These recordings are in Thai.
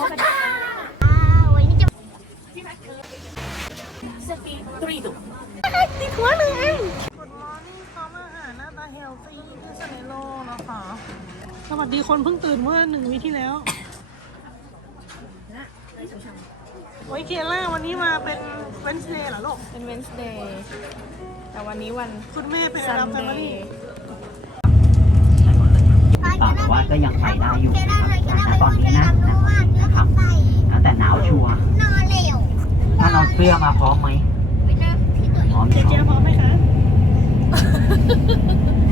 วันนี้จะติดหัวเลยกดมอร์นิ่งพร้อมอาหารหน้าตาเฮลตี้ที่สเนโลนะคะสวัสดีคนเพิ่งตื่นเมื่อหนึ่งวิที่แล้วโอ้ยเคล่าวันนี้มาเป็นเวนส์เดย์เหรอลูก เป็น Wednesday แต่วันนี้วันคุณแม่เป็นอะไรแฟมิลี่ แต่ว่าก็ยังใส่ได้อยู่นะครับณตอนนี้นะนะครับแต่หนาวชัวร์นอนเร็วถ้าเราเสื้อมาพร้อมไหมไปนั่งที่ตัวพร้อมเจเจพร้อมไหมคะ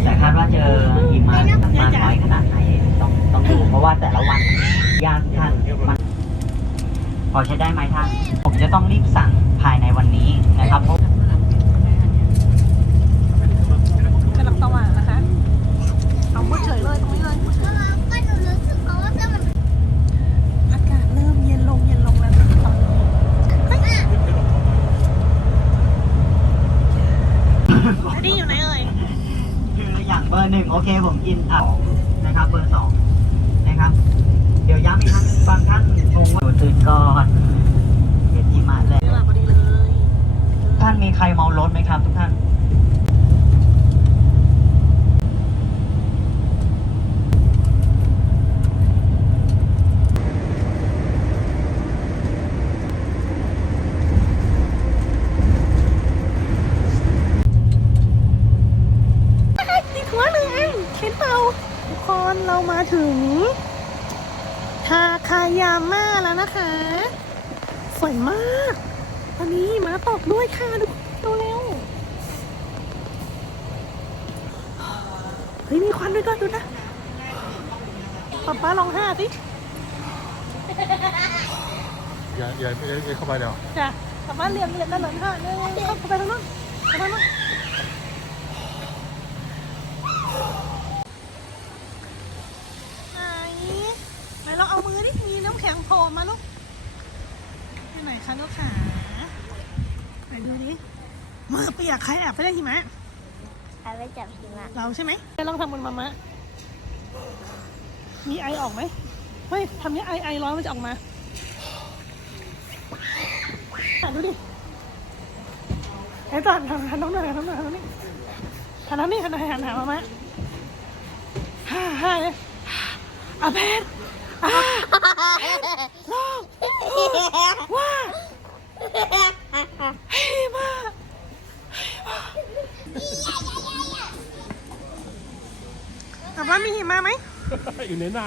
แต่คาดว่าเจอหิมะมากน้อยขนาดไหนต้องต้องดูเพราะว่าแต่ละวันยากท่านมันพอใช้ได้ไหมท่าน ผมจะต้องรีบสั่งภายในวันนี้นะครับเพราะกำลังสว่างนะคะเอามืดเฉยเลยตรงนี้เลย ก็หนูรู้สึกเพราะว่าเสื้อมัน อากาศเริ่มเย็นลงเย็นลงแล้วนะคะตอนนี้เฮ้ยอันนี้อยู่ไหนเอ่ย คืออย่างเบ อร์หนึ่งโอเคผมกินอะนะครับเบอร์สองนะครับ เดี๋ยวย้ำอีกครั้งหนึ่งบางท่านงงว่าตื่นก่อนเห็นหิมะแล้วเวลาพอดีเลยท่านมีใครเมารถไหมครับทุกท่าน ติดหัวเลยเองเห็นเปล่าทุกคน เรามาถึงทาคายาม่าแล้วนะคะ สวยมาก ตอนนี้มาตกด้วยค่ะดูดูเร็วเฮ้ยมีควันด้วยก็ดูนะป๊าป๊าลองห้าสิอย่าอย่าอย่าอย่าเข้าไปเดี๋ยวจ้ะป๊าป๊าเรียนเรียนกันหน่อยค่ะเร็วเข้าไปทางนู้นไปทางนู้นไหนไหนเราเอามือดิมีน้ำแข็งโผล่มาลูกที่ไหน คะลูกขาไหนดูดิมือเปียกใครแอบไปได้หิมะใครไปจับหิมะเราใช่ไหมลองทำบนมามะมีไอออกไหมเฮ้ยทำเนี้ยไอไอร้อนมันจะออกมาอะดูดิไอ้ตอนทำหันน้องหน่อยหันน้องหน่อยหันน้องนี่หันน้องนี่หันหันหันหามามะฮ่าฮ่าเลยอาเพชรอ่าลอง ว้าเฮ้ยมาเฮ้ยมาแต่ว่ามีหิมะไหม อยู่ในหน้า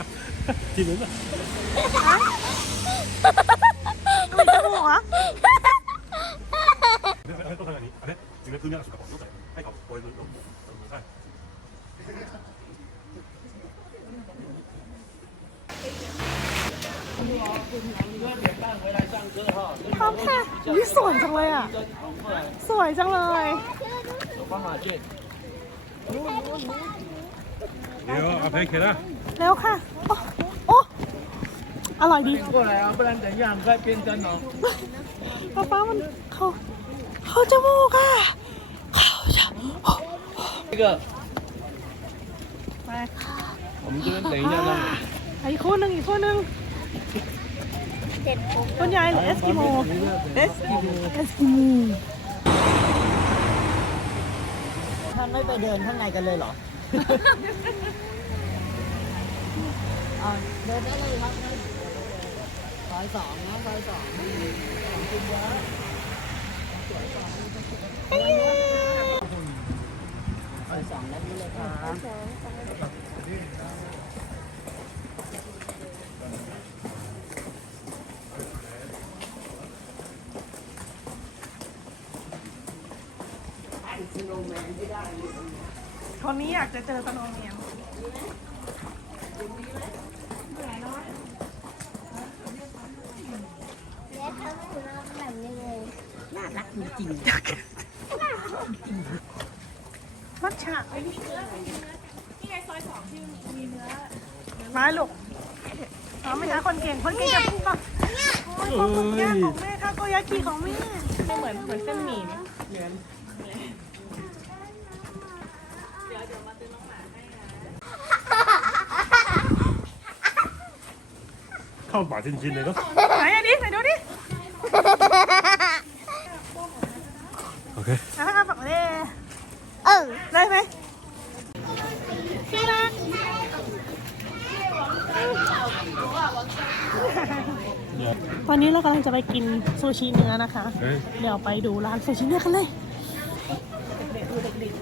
กินในหน้า ไม่ใช่หัว あれあれと何あれ自分風になる瞬間どうだよはいこういうのは い พร้อมค่ะวิสวยจังเลยอ่ะ สวยจังเลย いや阿培给了 เร็วค่ะ โอ้โอ้อร่อยดี 过来啊，不然等一下很快变真哦。 ป้าป้ามันเขาเขาจมูกอ่ะเขาจะ 这个 ไป 我们这边等一下让你。 อีกคู่หนึ่งอีกคู่หนึ่ง เด็ดผมคุณยายหรือเอสกิโมเอสกิโมเอสกิโมท่านไม่ไปเดินข้างในกันเลยเหรอเดินได้เลยครับซอยสองนะซอยสองซอยสองนั่นนี่เลยครับ คนนี้อยากจะเจอสโนว์แมนและทำคุณเอาแบบนี้เลยมัดฉากไอ้นี่นี่ไงซอยสองที่มีเนื้อมาลูกพร้อมไหมคะคนเก่ง คนเก่งจะพูดก่อนโอ้ยขอบคุณย่าของแม่ค่ะโกยากิของแม่ ไม่เหมือนเหมือนเส้นหมี่ไหมือน เอาปลาให้นป่าจริงๆเลยเนาะไหนอันนี้ไหนดูดิโอเคแล้วก็ฝักเลยเออได้ไหมที่รักตอนนี้เรากำลังจะไปกินซูชิเนื้อนะคะ เดี๋ยวไปดูร้านซูชิเนื้อกันเลย ดิบ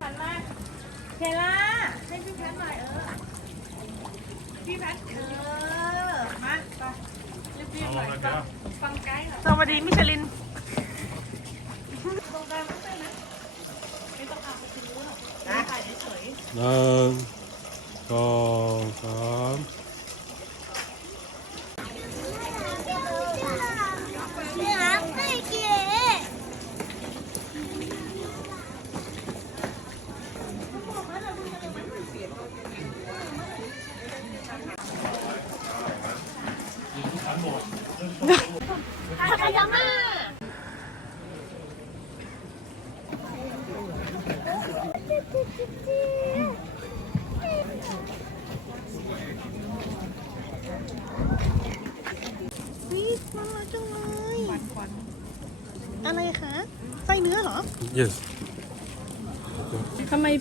ฝันมากเคล่าให้พี่แพทหน่อยเออ พี่แพทเออ มาไปรีบๆหน่อยฟังฟังไกด์หน่อสวัสดีมิชลินตรงกลางไม่ใช่นะไม่ต้องเาไปซื้อหรอกหนึ่งสองสาม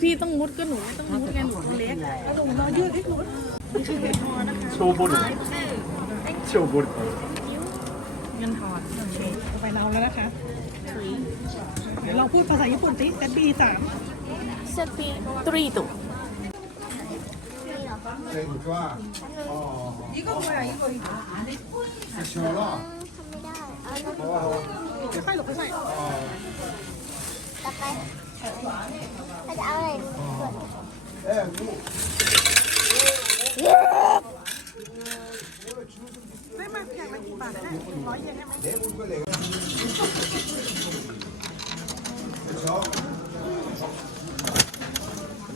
พี่ต้องมุดก็หนูไม่ต้องมุดไงหนูเล็กกระวหนูนอยืดให้หนูนี่คืเงินอนนะคะโชว์บุญโชว์บุญเงินทอนเไปเราแล้วนะคะเดี๋ยวเราพูดภาษาญี่ปุ่นสิเซตบีสามเซตบีตรีตุเซตบีว่าอ๋อยี่ก็ไม่ได้อีกคนอีกชัวร์หรอไม่ได้ค่อยหลบค่อยต่อไป จะเอาอะไรก่อนๆได้มาอย่างละกี่บาทได้ร้อยเยนได้ไหม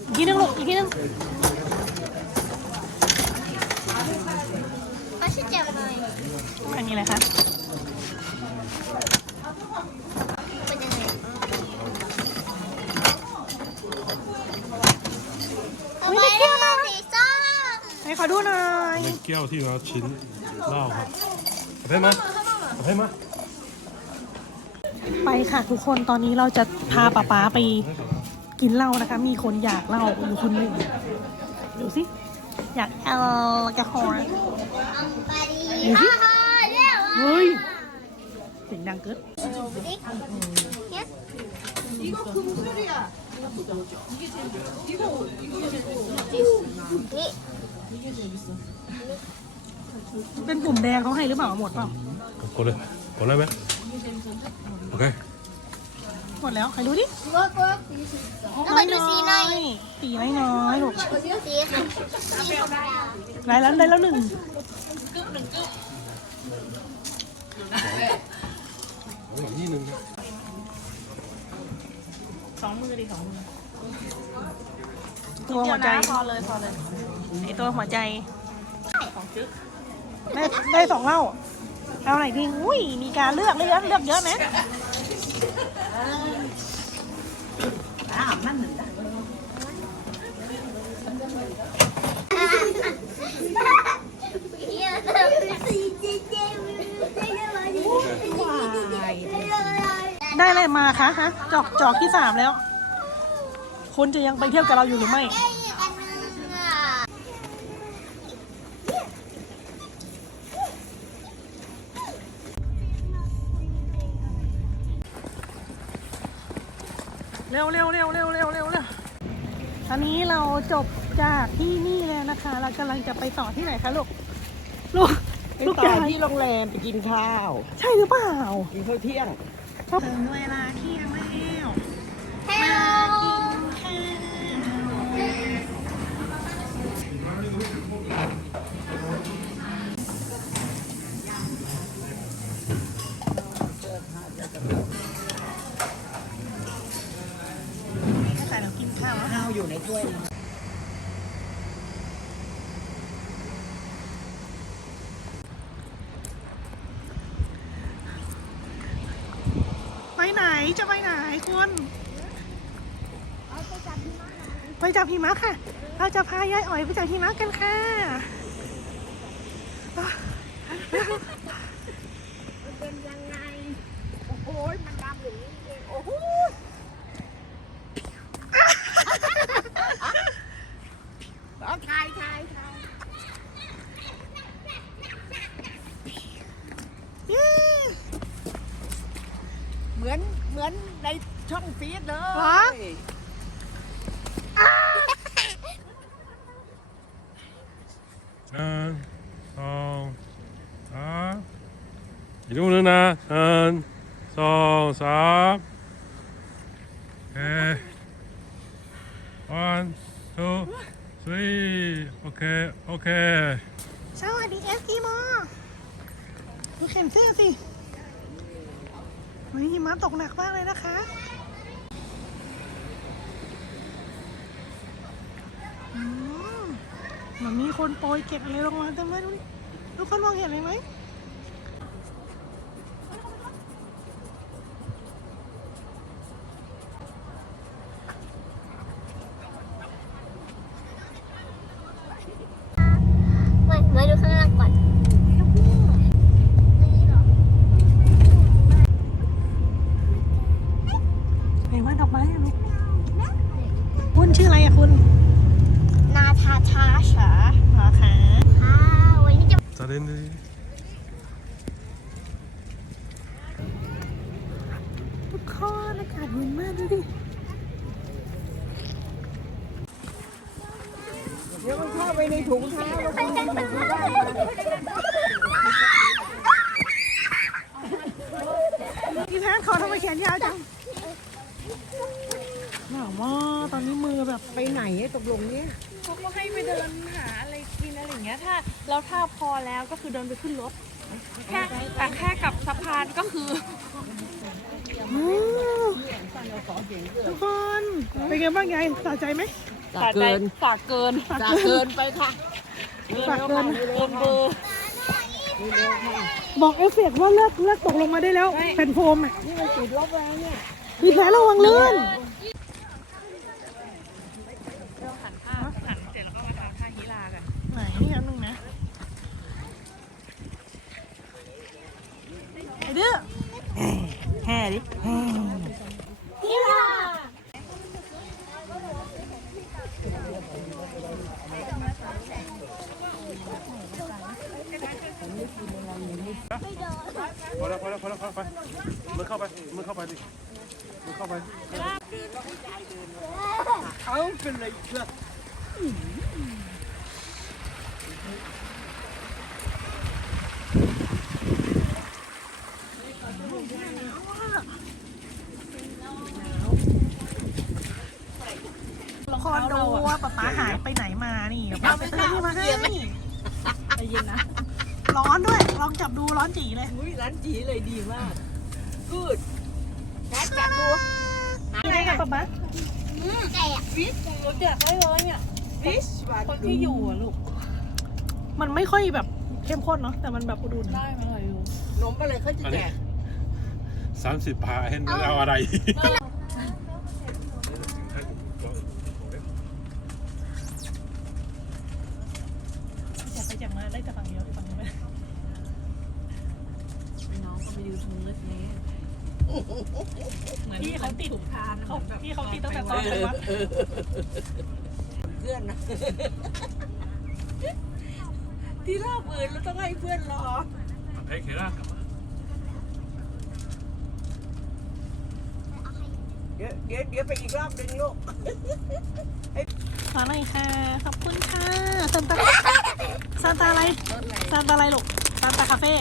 อีกทีนึงลูกอีกทีนึง ก็ช่วยจับหน่อย อันนี้อะไรคะ เป็นยังไงทำไมได้สีส้ม ให้ขอดูหน่อย ในแก้วที่เราชิ้นเหล้าครับเอาให้มาเอาให้มาไปค่ะทุกคนตอนนี้เราจะพาป๊าป๊าไปกินเหล้านะคะ มีคนอยากเหล้าอยู่คนหนึ่งดูสิอยากแอลกอฮอล์ไปดีดูสิฮ่าฮ่าเร็วเฮ้ยเสียงดังเกินเนี่ยนี่ เป็นปุ่มแดงเขาให้หรือเปล่าหมดเปล่า กดเลยกดเลยไหมโอเคหมดแล้วใครดูดิแล้วมาดูสีหน่อยสีน้อยๆลูกสีค่ะสีของเราได้แล้วได้แล้วหนึ่งเอาอย่างนี้นึงนะสองมือดิสองมือ ตัวหัวใจพอเลยพอเลยไอตัวหัวใจของจึ๊กได้ได้สองเหล้าเอาไหนดีอุ้ยมีการเลือกเลือกเลือกเยอะไหมสีเจ๊เจ๊ได้ไหมได้อะไรมาคะฮะจอกจอกที่สามแล้ว คุณจะยังไปเที่ยวกับเราอยู่หรือไม่ได้อีกอันนึงอะเร็วเร็วเร็วเร็วเร็วเร็วเร็วตอนนี้เราจบจากที่นี่แล้วนะคะ เรากำลังจะไปต่อที่ไหนคะลูก ลูกลูกต่จ๋าอที่โรงแรมไปกินข้าว ใช่หรือเปล่า กินข้าวเที่ยง ถึงเวลาเที่ยงแล้วาอยู่ในถ้วยนะไปไหนจะไปไหนคุณไปจับหิมะค่ะ เราจะพายายอ๋อยไปจับหิมะกันค่ะ เป็นยังไง โอ้โหมันดำอย่างนี้เองโอ้โห เอาถ่ายถ่ายถ่ายเหมือนเหมือนในช่องฟีดเลย สวัสดีเอสกีมอดูเข็มเสื้อสิวันนี้หิมะตกหนักมากเลยนะคะอืมเหมือนมีคนโปรยเก็บอะไรลงมาเต็มเลยดูดิทุกคนมองเห็นอะไรไหม พี่แพทย์ขอทำไมแขนยาวจังหนาวมากตอนนี้มือแบบไปไหนอะตกลงเนี่ยเขาก็ให้ไปเดินหาอะไรกินอะไรอย่างเงี้ยถ้าแล้วถ้าพอแล้วก็คือเดินไปขึ้นรถแค่แต่แค่กับสะพานก็คืออู้ทุกคนเป็นไงบ้างยายสะใจไหมสาเกินฝากเกินสาเกินไปค่ะฝากเกินเร็วๆค่ะเร็วๆค่ะ บอกเอฟเฟกต์ว่าเลิกเลิกตกลงมาได้แล้วแผ่นโฟมอะนี่มันติดลบแล้วเนี่ยมีแผลระวังลื่นหันข้างหันเสร็จแล้วก็มาทำท่าฮิลากันไหนนี่อันหนึงนะไอ้ดื้อแห่ดิ พอแล้วพอแล้วพอแล้วพอแล้วไปมือเข้าไปมือเข้าไปดิมือเข้าไปเอาเป็นไรเพื่อละครดูว่าป๊าป๊าหายไปไหนมานี่ป๊าไปซื้อที่มาให้ใจเย็นนะ ร้อนด้วย ลองจับดูร้อนจีเลย อุ้ยร้านจีเลยดีมากกูดแค่จับดูยังไงกับป๊าป๊าอืมไก่อะรถอยากได้เลยเนี่ยฟิชวาคนที่อยู่อะลูก มันไม่ค่อยแบบเข้มข้นเนาะแต่มันแบบอุดมได้ไหมล่ะอยู่นมอะไรเขาจะแจกสามสิบพาเห็นเอาอะไร อยากไปจากมาได้แต่ฝั่งเดียวฝั่งนี้ไหม น้องก็ไปยืนมืดนี้เหมือน พี่เขาติด ถุงทาน เขาพี่เขาติดตั้งแต่ตอนไปวัด เพื่อนนะ ที่รอบอื่นเราต้องให้เพื่อนรอเฮ้เค้าเดี๋ยวเดี๋ยวเดี๋ยวไปอีกรอบหนึ่งลูกมาหน่อยค่ะ ขอบคุณค่ะซานตาซานตาอะไรซานตาอะไรลูกซานตาคาเฟ่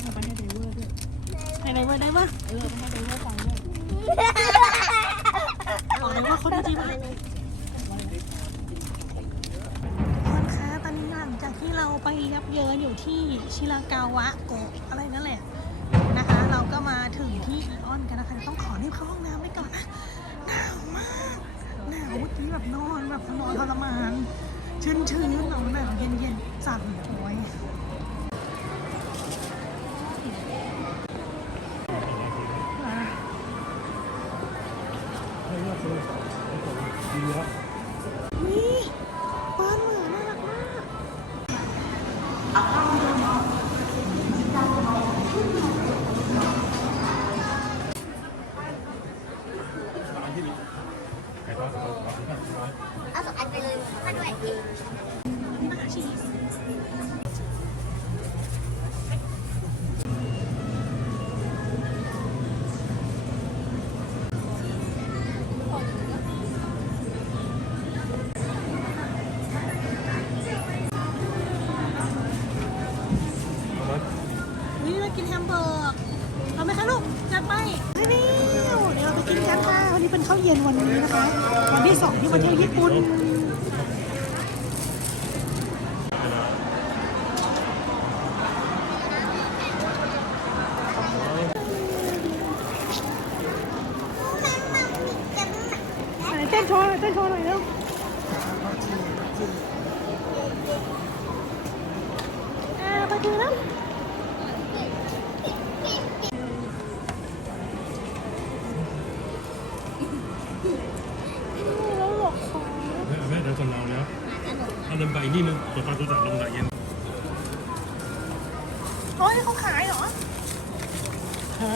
เอาไปให้เดเวอร์ด้วยให้เดเวอร์ได้ปะเออไปให้เดเวอร์ฟังด้วยบอกเลยว่าเขาดีจริงมากทุกคนคะตอนนี้หลังจากที่เรา ไปยับเยินอยู่ที่ชิรากาวะโกะอะไรนั่นแหละนะคะ เราก็มาถึงที่อีออนกันนะคะต้องขอรีบเข้าห้องน้ำไปก่อนนะหนาวมากหนาวเมื่อกี้แบบนอนแบบนอนทรมานชื้นชื้นๆหนาวหนาวเย็นเย็นๆสั่นโอย กินแฮมเบอร์เอาไหมคะลูกจะไปเร็วเดี๋ยวไปกินกันค่ะวันนี้เป็นข้าวเย็นวันนี้นะคะ วันที่สองที่มาเที่ยวญี่ปุ่น เดินไปนี่นึงตัวตาตัวจับลงไหนเย็นเฮ้ยเขาขายเหรอฮะอ้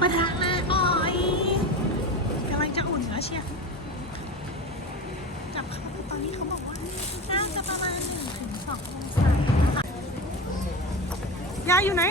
ปะทะหน้าอ้อยกำลังจะอุ่นแล้วเชียร์จับเขาตอนนี้เขาบอกว่าน่าจะประมาณหนึ่งถึงสององศาค่ะยายอยู่ไหน